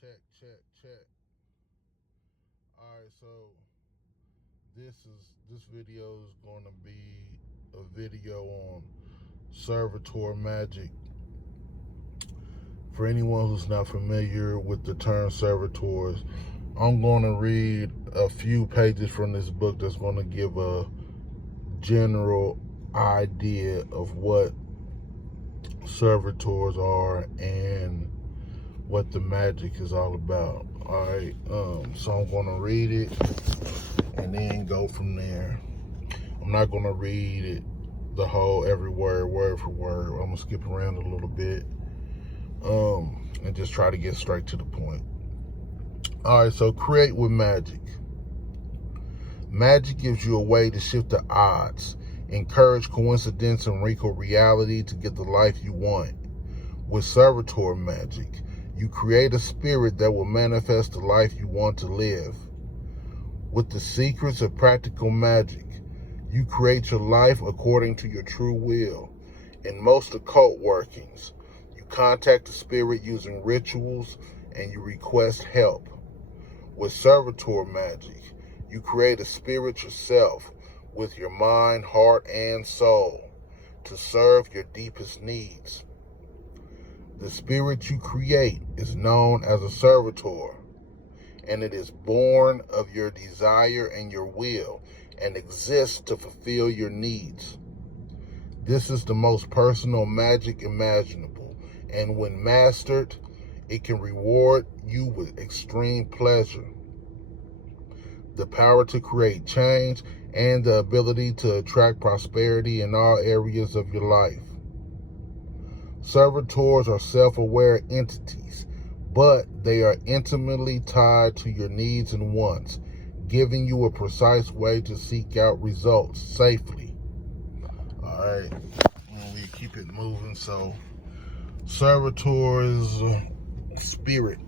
Check. Alright, so this video is gonna be a video on servitor magic. For anyone who's not familiar with the term servitors, I'm gonna read a few pages from this book that's gonna give a general idea of what servitors are and what the magic is all about. Alright, so I'm gonna read it and then go from there. I'm not gonna read it the whole every word for word. I'm gonna skip around a little bit and just try to get straight to the point. Alright, so create with magic. Magic gives you a way to shift the odds, encourage coincidence and wrinkle reality to get the life you want. With servitor magic, you create a spirit that will manifest the life you want to live. With the secrets of practical magic, you create your life according to your true will. In most occult workings, you contact the spirit using rituals and you request help. With servitor magic, you create a spirit yourself with your mind, heart, and soul to serve your deepest needs. The spirit you create is known as a servitor, and it is born of your desire and your will and exists to fulfill your needs. This is the most personal magic imaginable, and when mastered, it can reward you with extreme pleasure, the power to create change, and the ability to attract prosperity in all areas of your life. Servitors are self-aware entities, but they are intimately tied to your needs and wants, giving you a precise way to seek out results safely. All right, we keep it moving. So, servitor is a spirit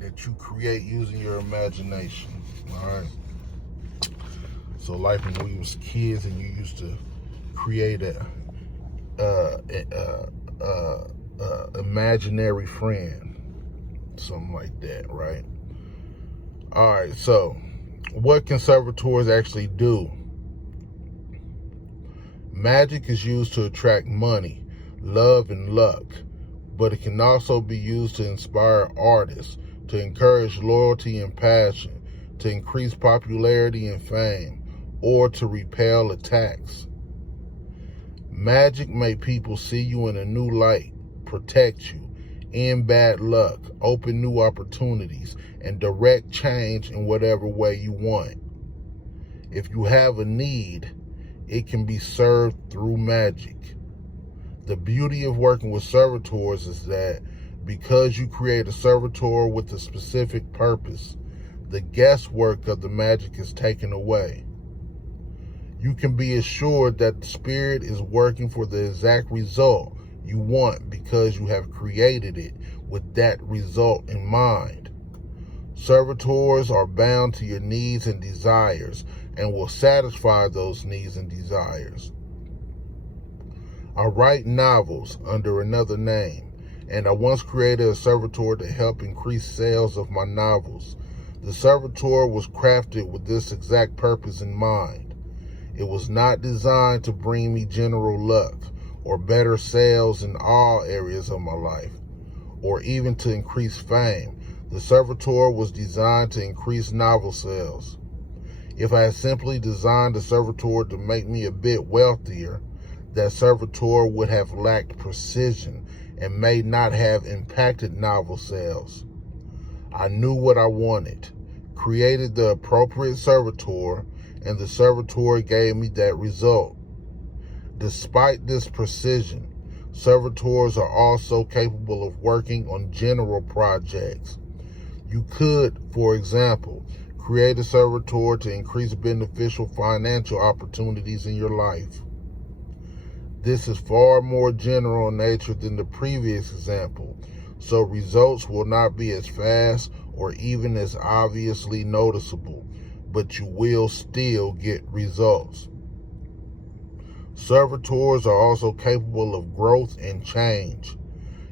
that you create using your imagination. All right. So, like when we was kids and you used to create a imaginary friend, something like that, right? All right, so what can servitors actually do? Magic is used to attract money, love, and luck, but it can also be used to inspire artists, to encourage loyalty and passion, to increase popularity and fame, or to repel attacks. Magic makes people see you in a new light, protect you, end bad luck, open new opportunities, and direct change in whatever way you want. If you have a need, it can be served through magic. The beauty of working with servitors is that because you create a servitor with a specific purpose, the guesswork of the magic is taken away. You can be assured that the spirit is working for the exact result you want because you have created it with that result in mind. Servitors are bound to your needs and desires and will satisfy those needs and desires. I write novels under another name, and I once created a servitor to help increase sales of my novels. The servitor was crafted with this exact purpose in mind. It was not designed to bring me general luck or better sales in all areas of my life, or even to increase fame. The servitor was designed to increase novel sales. If I had simply designed the servitor to make me a bit wealthier, that servitor would have lacked precision and may not have impacted novel sales. I knew what I wanted, created the appropriate servitor, and the servitor gave me that result. Despite this precision, servitors are also capable of working on general projects. You could, for example, create a servitor to increase beneficial financial opportunities in your life. This is far more general in nature than the previous example, so results will not be as fast or even as obviously noticeable, but you will still get results. Servitors are also capable of growth and change.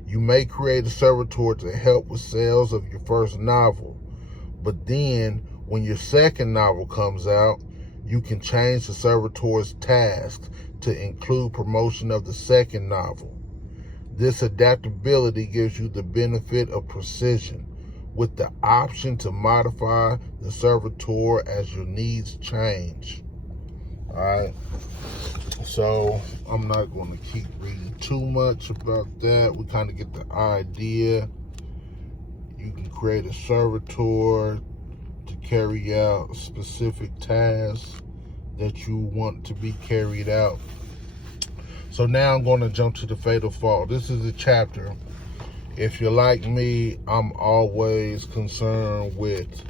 You may create a servitor to help with sales of your first novel, but then when your second novel comes out, you can change the servitor's tasks to include promotion of the second novel. This adaptability gives you the benefit of precision, with the option to modify the servitor as your needs change. Alright, so I'm not going to keep reading too much about that. We kind of get the idea. You can create a servitor to carry out specific tasks that you want to be carried out. So now I'm going to jump to the fatal flaw. This is a chapter. If you're like me, I'm always concerned with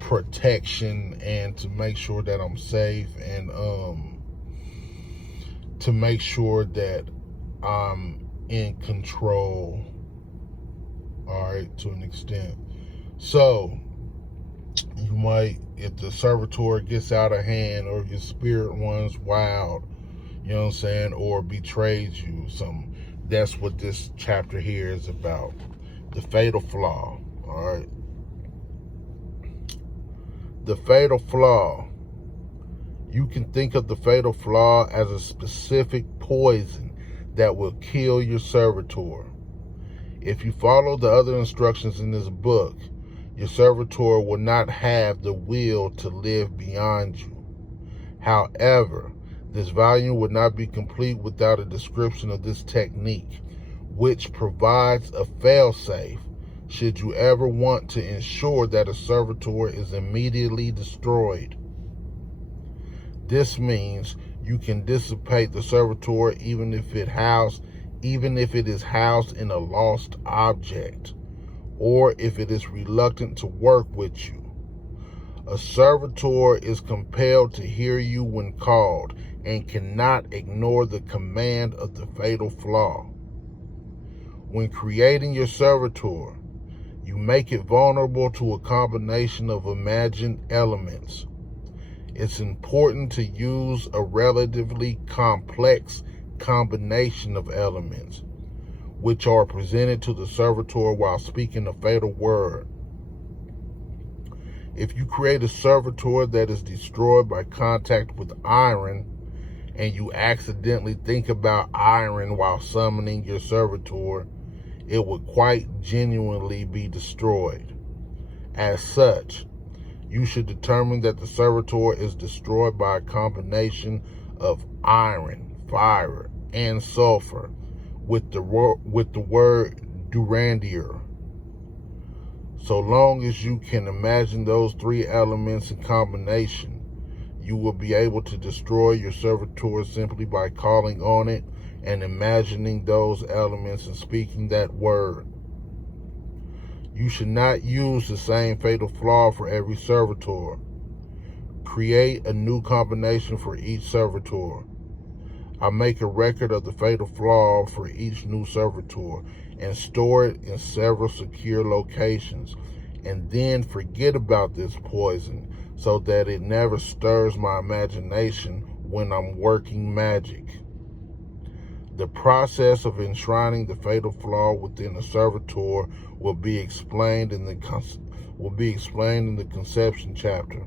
protection and to make sure that I'm safe and to make sure that I'm in control, all right, to an extent. So you might, if the servitor gets out of hand or your spirit runs wild, you know what I'm saying, or betrays you, that's what this chapter here is about. The fatal flaw, all right? The fatal flaw. You can think of the fatal flaw as a specific poison that will kill your servitor. If you follow the other instructions in this book, your servitor will not have the will to live beyond you. However, this volume would not be complete without a description of this technique, which provides a fail-safe should you ever want to ensure that a servitor is immediately destroyed. This means you can dissipate the servitor even if it is housed in a lost object, or if it is reluctant to work with you. A servitor is compelled to hear you when called and cannot ignore the command of the fatal flaw. When creating your servitor, you make it vulnerable to a combination of imagined elements. It's important to use a relatively complex combination of elements, which are presented to the servitor while speaking a fatal word. If you create a servitor that is destroyed by contact with iron, and you accidentally think about iron while summoning your servitor, it would quite genuinely be destroyed. As such, you should determine that the servitor is destroyed by a combination of iron, fire, and sulfur with the word Durandier. So long as you can imagine those three elements in combination, you will be able to destroy your servitor simply by calling on it and imagining those elements and speaking that word. You should not use the same fatal flaw for every servitor. Create a new combination for each servitor. I make a record of the fatal flaw for each new servitor and store it in several secure locations, and then forget about this poison so that it never stirs my imagination when I'm working magic. The process of enshrining the fatal flaw within a servitor will be explained in the conception chapter.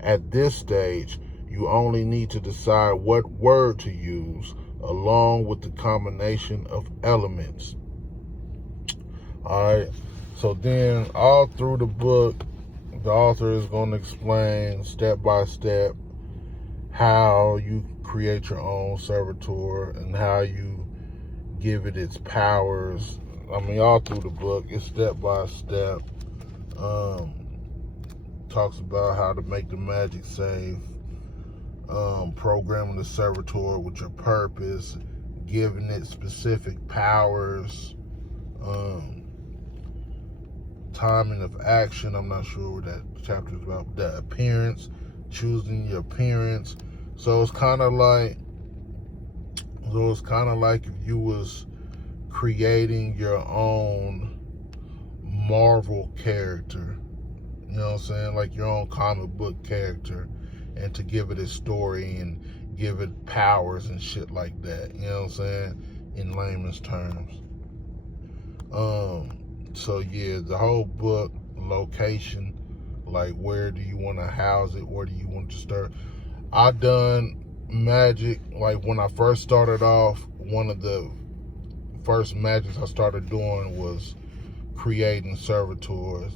At this stage, you only need to decide what word to use along with the combination of elements. Alright, so then all through the book, the author is going to explain step by step how you create your own servitor and how you give it its powers. I mean, all through the book, it's step by step. Talks about how to make the magic safe, programming the servitor with your purpose, giving it specific powers, timing of action. I'm not sure what that chapter is about. The appearance, choosing your appearance. So it's kind of like if you was creating your own Marvel character. You know what I'm saying? Like your own comic book character, and to give it a story and give it powers and shit like that. You know what I'm saying? In layman's terms. So yeah, the whole book, location, like where do you want to house it, where do you want to start. I done magic, like when I first started off, one of the first magics I started doing was creating servitors,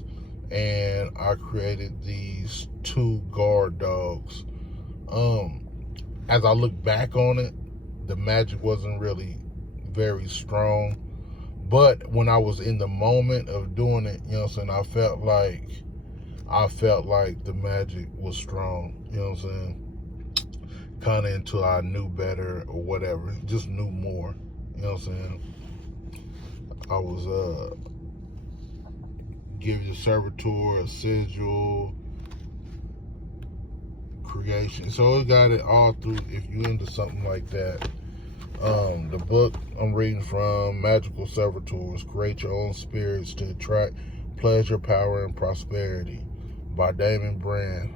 and I created these 2 guard dogs. As I look back on it, the magic wasn't really very strong, but when I was in the moment of doing it, you know what I'm saying, I felt like the magic was strong, you know what I'm saying, kind of until I knew better or whatever, just knew more, you know what I'm saying. I was give the servitor a sigil creation, so it got it all through if you into something like that. The book I'm reading from, Magical Servitors, Create Your Own Spirits to Attract Pleasure, Power, and Prosperity by Damon Brand.